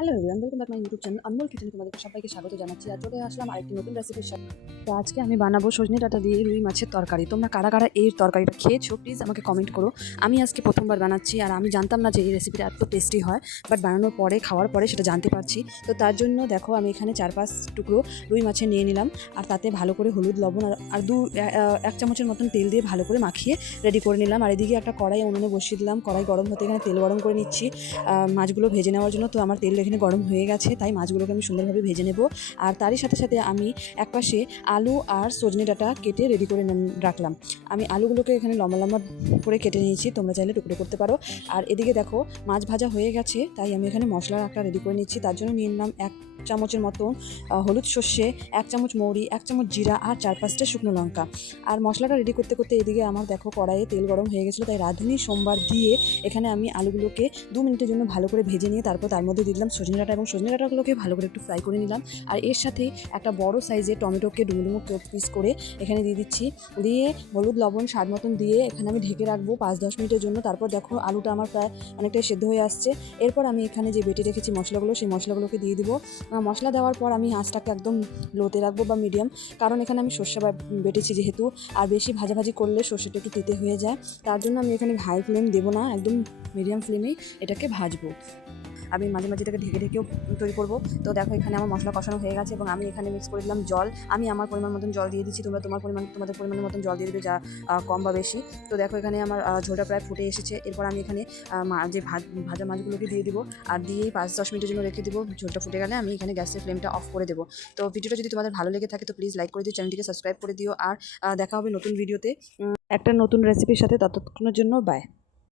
Hello everyone, welcome back my YouTube channel Anmol কিচেনে তোমাদেরকে সবাইকে স্বাগত জানাচ্ছি। আর চলে আসলাম আরেকটি নতুন রেসিপির সাথে। তো আজকে আমি বানাবো সজনে ডাঁটা দিয়ে রুই মাছের তরকারি। তোমরা কারা কারা এই তরকারিটা খেয়েছো প্লিজ আমাকে কমেন্ট করো। আমি আজকে প্রথমবার বানাচ্ছি, আর আমি জানতাম না যে এই রেসিপিটা এত টেস্টি হয়, বাট বানানোর পরে খাওয়ার পরে সেটা জানতে পারছি। তো তার জন্য দেখো আমি এখানে 4-5 টুকরো রুই মাছের নিয়ে নিলাম, আর তাতে ভালো করে হলুদ লবণ আর এক চামচের মতন তেল দিয়ে ভালো করে মাখিয়ে রেডি করে নিলাম। আর এদিকে একটা কড়াই উনুনে বসিয়ে দিলাম, কড়াই গরম হতে এখানে তেল গরম করে নিচ্ছি মাছগুলো ভেজে নেওয়ার জন্য। তো আমার তেল এখানে গরম হয়ে গেছে, তাই মাছগুলোকে আমি সুন্দরভাবে ভেজে নেব। আর তারই সাথে সাথে আমি একপাশে আলু আর সজনে ডাঁটা কেটে রেডি করে রাখলাম। আমি আলুগুলোকে এখানে লম্বা লম্বা করে কেটে নিয়েছি, তোমরা চাইলে টুকরো করতে পারো। আর এদিকে দেখো মাছ ভাজা হয়ে গেছে, তাই আমি এখানে মশলার একটা রেডি করে নিচ্ছি। তার জন্য নিয়ে নিলাম 1 চামচের মতন হলুদ সর্ষে, 1 চামচ মৌরি, 1 চামচ জিরা আর 4-5টা শুকনো লঙ্কা। আর মশলাটা রেডি করতে করতে এদিকে আমার দেখো কড়াইয়ে তেল গরম হয়ে গেছিলো, তাই রাঁধুনি সোমবার দিয়ে এখানে আমি আলুগুলোকে 2 মিনিটের জন্য ভালো করে ভেজে নিয়ে তারপর তার মধ্যে দিলাম সজনে ডাঁটা, এবং সজনে ডাঁটাগুলোকে ভালো করে একটু ফ্রাই করে নিলাম। আর এর সাথে একটা বড় সাইজের টমেটোকে ডুমো পিস করে এখানে দিয়ে দিচ্ছি। দিয়ে হলুদ লবণ স্বাদ মতন দিয়ে এখানে আমি ঢেকে রাখবো 5-10 মিনিটের জন্য। তারপর দেখো আলুটা আমার প্রায় অনেকটাই সেদ্ধ হয়ে আসছে। এরপর আমি এখানে যে বেটে রেখেছি মশলাগুলো, সেই মশলাগুলোকে দিয়ে দিব। মশলা দেওয়ার পর আমি আঁচটাকে একদম লোতে রাখবো বা মিডিয়াম, কারণ এখানে আমি সর্ষে বেটেছি যেহেতু, আর বেশি ভাজাভাজি করলে সর্ষেটা একটু তেতে হয়ে যায়। তার জন্য আমি এখানে হাই ফ্লেম দেবো না, একদম মিডিয়াম ফ্লেমেই এটাকে ভাজবো। আমি মাঝে মাঝে এটাকে ঢেকে ঢেকেও তৈরি করবো। তো দেখো এখানে আমার মশলা কষানো হয়ে গেছে, এবং আমি এখানে মিক্স করে দিলাম জল। আমি আমার পরিমাণ মতন জল দিয়ে দিচ্ছি, তোমরা তোমাদের পরিমাণের মতন জল দিয়ে দেবে, যা কম বা বেশি। তো দেখো এখানে আমার ঝোলটা প্রায় ফুটে এসেছে। এরপর আমি এখানে যে ভাজা মাছগুলোকে দিয়ে দিব, আর দিয়েই 5-10 মিনিটের জন্য রেখে দেবো। ঝোলটা ফুটে গেলে আমি এখানে গ্যাসের ফ্লেমটা অফ করে দেবো। তো ভিডিওটা যদি তোমাদের ভালো লেগে থাকে তো প্লিজ লাইক করে দিও, চ্যানেলটিকে সাবস্ক্রাইব করে দিও। আর দেখা হবে নতুন ভিডিওতে একটা নতুন রেসিপির সাথে। ততক্ষণের জন্য বাই।